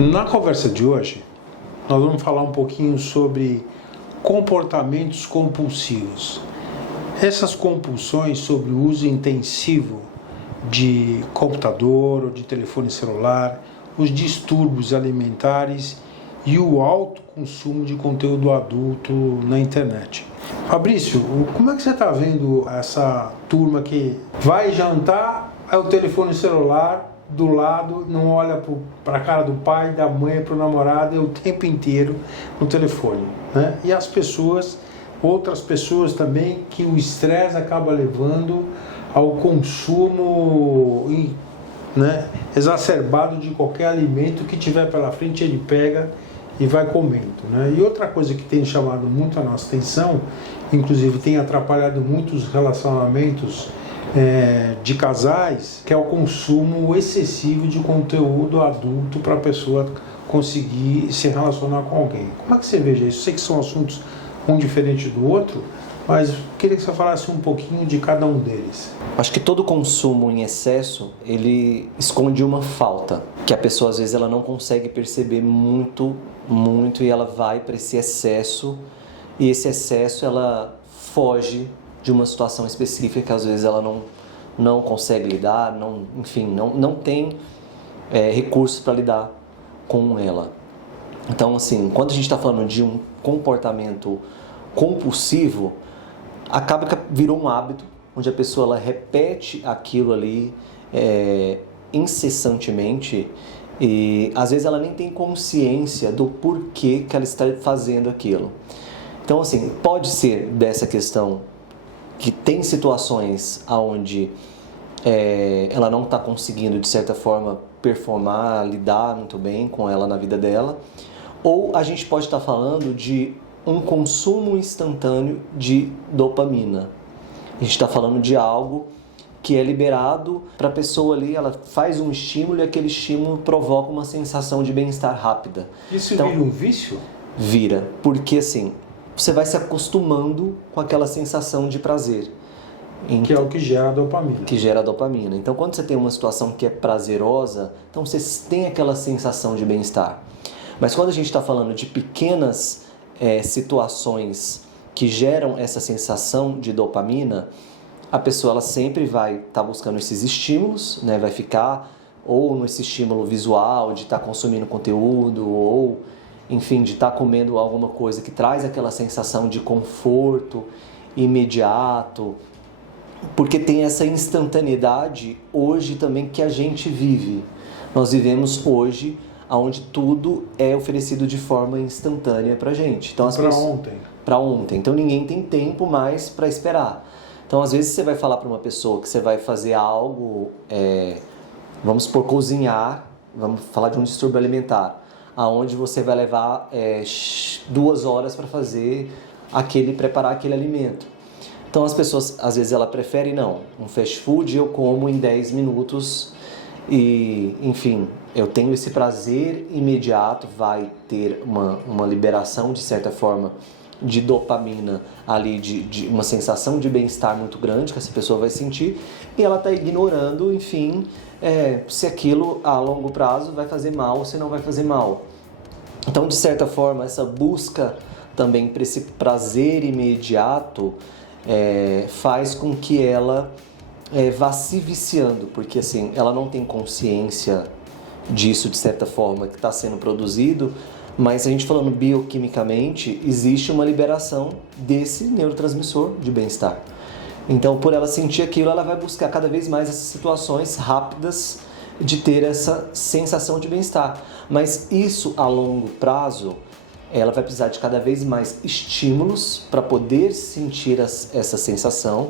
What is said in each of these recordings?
Na conversa de hoje, nós vamos falar um pouquinho sobre comportamentos compulsivos. Essas compulsões sobre o uso intensivo de computador ou de telefone celular, os distúrbios alimentares e o alto consumo de conteúdo adulto na internet. Fabrício, como é que você está vendo essa turma que vai jantar, é o telefone celular do lado, não olha para a cara do pai, da mãe, para o namorado, é o tempo inteiro no telefone, né? E as pessoas, outras pessoas também, que o estresse acaba levando ao consumo, né, exacerbado de qualquer alimento que tiver pela frente, ele pega e vai comendo, né? E outra coisa que tem chamado muito a nossa atenção, inclusive tem atrapalhado muito os relacionamentos de casais, que é o consumo excessivo de conteúdo adulto para a pessoa conseguir se relacionar com alguém. Como é que você veja isso? Sei que são assuntos um diferente do outro, mas queria que você falasse um pouquinho de cada um deles. Acho que todo consumo em excesso, ele esconde uma falta, que a pessoa às vezes ela não consegue perceber muito e ela vai para esse excesso, e esse excesso ela foge de uma situação específica que às vezes ela não consegue lidar, não tem recursos para lidar com ela. Então, assim, quando a gente está falando de um comportamento compulsivo, acaba que virou um hábito, onde a pessoa ela repete aquilo ali incessantemente, e às vezes ela nem tem consciência do porquê que ela está fazendo aquilo. Então, assim, pode ser dessa questão que tem situações onde ela não está conseguindo, de certa forma, performar, lidar muito bem com ela na vida dela, ou a gente pode estar falando de um consumo instantâneo de dopamina. A gente está falando de algo que é liberado para a pessoa ali, ela faz um estímulo e aquele estímulo provoca uma sensação de bem-estar rápida. Isso então, vira um vício? Vira, porque assim, você vai se acostumando com aquela sensação de prazer. Então, que é o que gera a dopamina. Que gera a dopamina. Então, quando você tem uma situação que é prazerosa, então você tem aquela sensação de bem-estar. Mas quando a gente está falando de pequenas situações que geram essa sensação de dopamina, a pessoa ela sempre vai estar buscando esses estímulos, né? Vai ficar ou nesse estímulo visual, de estar consumindo conteúdo, ou enfim, de estar comendo alguma coisa que traz aquela sensação de conforto imediato, porque tem essa instantaneidade hoje também que a gente vive. Nós vivemos hoje onde tudo é oferecido de forma instantânea pra gente. Então, para ontem. Então ninguém tem tempo mais para esperar. Então às vezes você vai falar para uma pessoa que você vai fazer algo, vamos supor, cozinhar, vamos falar de um distúrbio alimentar, aonde você vai levar 2 horas para preparar aquele alimento. Então as pessoas, às vezes, ela prefere, um fast food eu como em 10 minutos e, enfim, eu tenho esse prazer imediato, vai ter uma liberação, de certa forma, de dopamina ali, de uma sensação de bem-estar muito grande que essa pessoa vai sentir, e ela está ignorando, enfim, se aquilo a longo prazo vai fazer mal ou se não vai fazer mal. Então, de certa forma, essa busca também por esse prazer imediato faz com que ela vá se viciando, porque assim, ela não tem consciência disso, de certa forma, que está sendo produzido, mas a gente falando bioquimicamente, existe uma liberação desse neurotransmissor de bem-estar. Então, por ela sentir aquilo, ela vai buscar cada vez mais essas situações rápidas de ter essa sensação de bem-estar. Mas isso, a longo prazo, ela vai precisar de cada vez mais estímulos para poder sentir essa sensação,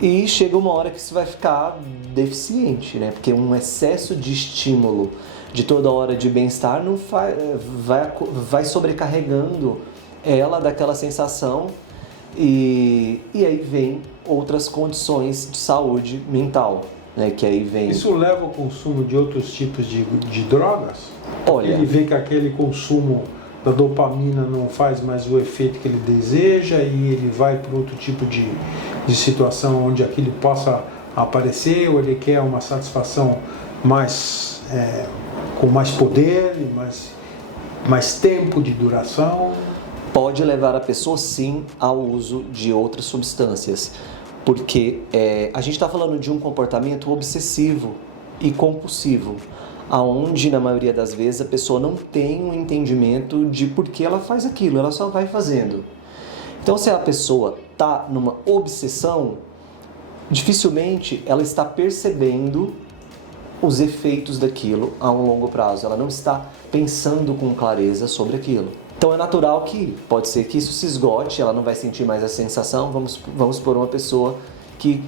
e chega uma hora que isso vai ficar deficiente, né? Porque um excesso de estímulo de toda hora de bem-estar não vai sobrecarregando ela daquela sensação, e aí vem outras condições de saúde mental, né? Que aí vem... Isso leva ao consumo de outros tipos de drogas? Olha, ele vê que aquele consumo da dopamina não faz mais o efeito que ele deseja e ele vai para outro tipo de situação onde aquilo possa aparecer, ou ele quer uma satisfação mais com mais poder, mais tempo de duração? Pode levar a pessoa, sim, ao uso de outras substâncias, porque a gente está falando de um comportamento obsessivo e compulsivo, aonde na maioria das vezes a pessoa não tem um entendimento de por que ela faz aquilo, ela só vai fazendo. Então, se a pessoa está numa obsessão, dificilmente ela está percebendo os efeitos daquilo a um longo prazo, ela não está pensando com clareza sobre aquilo. Então é natural que pode ser que isso se esgote, ela não vai sentir mais a sensação. Vamos por uma pessoa que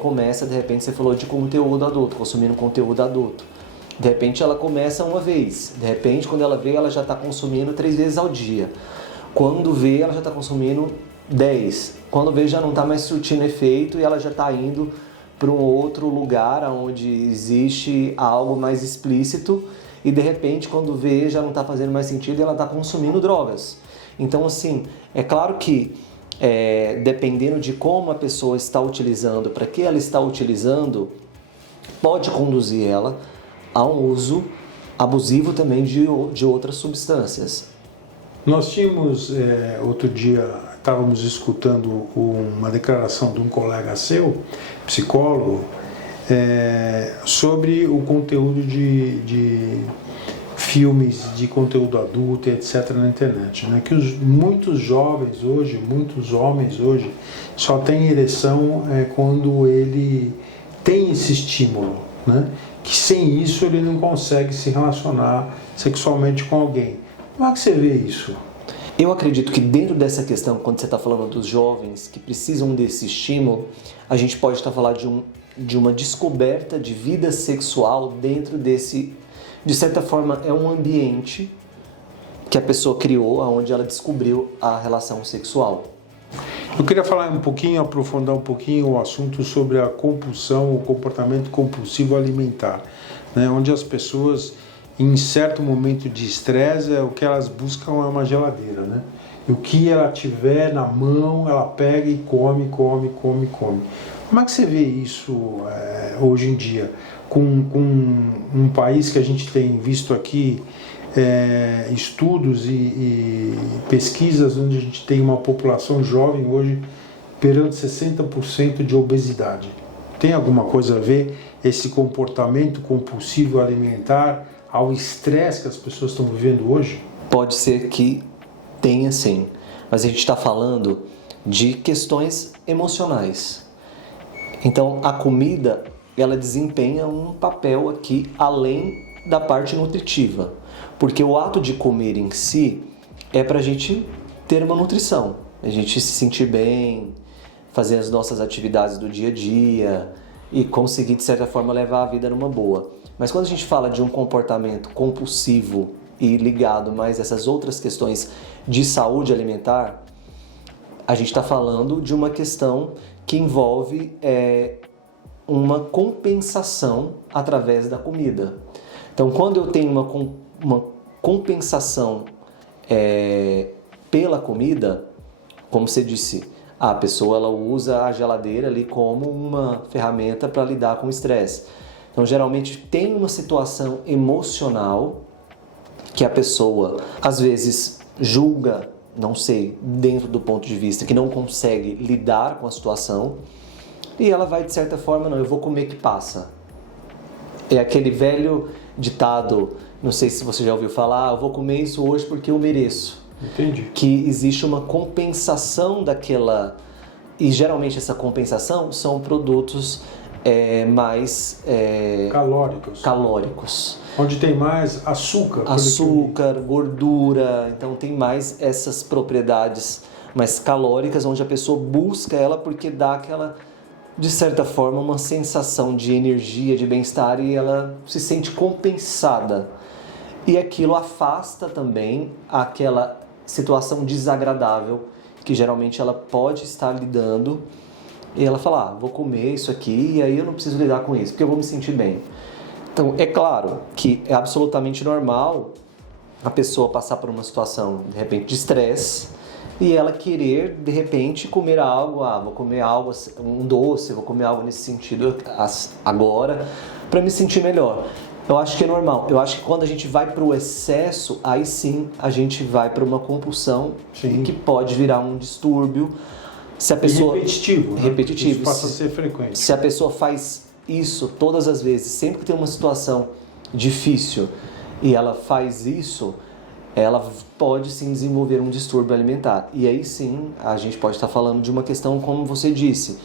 começa, de repente você falou de conteúdo adulto, consumindo conteúdo adulto. De repente ela começa uma vez, de repente quando ela vê ela já está consumindo 3 vezes ao dia. Quando vê ela já está consumindo 10, quando vê já não está mais surtindo efeito e ela já está indo para um outro lugar onde existe algo mais explícito e de repente quando vê já não está fazendo mais sentido e ela está consumindo drogas. Então assim, é claro que dependendo de como a pessoa está utilizando, para que ela está utilizando, pode conduzir ela a um uso abusivo também de outras substâncias. Nós tínhamos, outro dia, estávamos escutando uma declaração de um colega seu, psicólogo, sobre o conteúdo de filmes de conteúdo adulto, etc. na internet, né? Que muitos jovens hoje, muitos homens hoje, só têm ereção quando ele tem esse estímulo, né? Que sem isso ele não consegue se relacionar sexualmente com alguém. Como é que você vê isso? Eu acredito que dentro dessa questão, quando você está falando dos jovens que precisam desse estímulo, a gente pode estar falando de uma descoberta de vida sexual dentro desse, de certa forma, é um ambiente que a pessoa criou, onde ela descobriu a relação sexual. Eu queria falar um pouquinho, aprofundar um pouquinho o assunto sobre a compulsão, o comportamento compulsivo alimentar, né? Onde as pessoas, em certo momento de estresse, o que elas buscam é uma geladeira, né? E o que ela tiver na mão, ela pega e come. Como é que você vê isso hoje em dia? Com um país que a gente tem visto aqui estudos e pesquisas onde a gente tem uma população jovem hoje perante 60% de obesidade. Tem alguma coisa a ver esse comportamento compulsivo alimentar ao estresse que as pessoas estão vivendo hoje? Pode ser que tenha sim, mas a gente está falando de questões emocionais. Então a comida, ela desempenha um papel aqui além da parte nutritiva, porque o ato de comer em si é para a gente ter uma nutrição, a gente se sentir bem, fazer as nossas atividades do dia a dia e conseguir de certa forma levar a vida numa boa. Mas quando a gente fala de um comportamento compulsivo e ligado mais a essas outras questões de saúde alimentar, a gente está falando de uma questão que envolve uma compensação através da comida. Então, quando eu tenho uma compensação pela comida, como você disse, a pessoa ela usa a geladeira ali como uma ferramenta para lidar com o estresse. Então, geralmente tem uma situação emocional que a pessoa, às vezes, julga, não sei, dentro do ponto de vista que não consegue lidar com a situação, e ela vai, de certa forma, não, eu vou comer que passa. É aquele velho ditado, não sei se você já ouviu falar, eu vou comer isso hoje porque eu mereço. Entendi. Que existe uma compensação daquela... E geralmente essa compensação são produtos mais... calóricos. Onde tem mais açúcar. Açúcar, gordura, então tem mais essas propriedades mais calóricas, onde a pessoa busca ela porque dá aquela, de certa forma, uma sensação de energia, de bem-estar e ela se sente compensada. E aquilo afasta também aquela situação desagradável que geralmente ela pode estar lidando e ela fala, vou comer isso aqui e aí eu não preciso lidar com isso, porque eu vou me sentir bem. Então, é claro que é absolutamente normal a pessoa passar por uma situação, de repente, de estresse e ela querer, de repente, comer algo, vou comer algo, um doce, vou comer algo nesse sentido agora para me sentir melhor. Eu acho que é normal. Eu acho que quando a gente vai para o excesso, aí sim a gente vai para uma compulsão que pode virar um distúrbio. Se a pessoa... repetitivo, né? Repetitivo. Isso passa a ser frequente. Se a pessoa faz isso todas as vezes, sempre que tem uma situação difícil e ela faz isso, ela pode sim desenvolver um distúrbio alimentar. E aí sim a gente pode estar falando de uma questão, como você disse,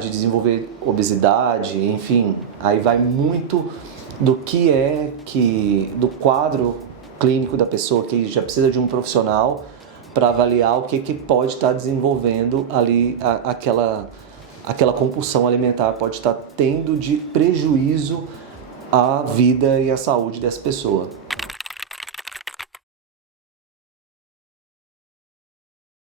de desenvolver obesidade, enfim. Aí vai muito do quadro clínico da pessoa, que já precisa de um profissional para avaliar o que pode estar desenvolvendo ali aquela compulsão alimentar, pode estar tendo de prejuízo à vida e à saúde dessa pessoa.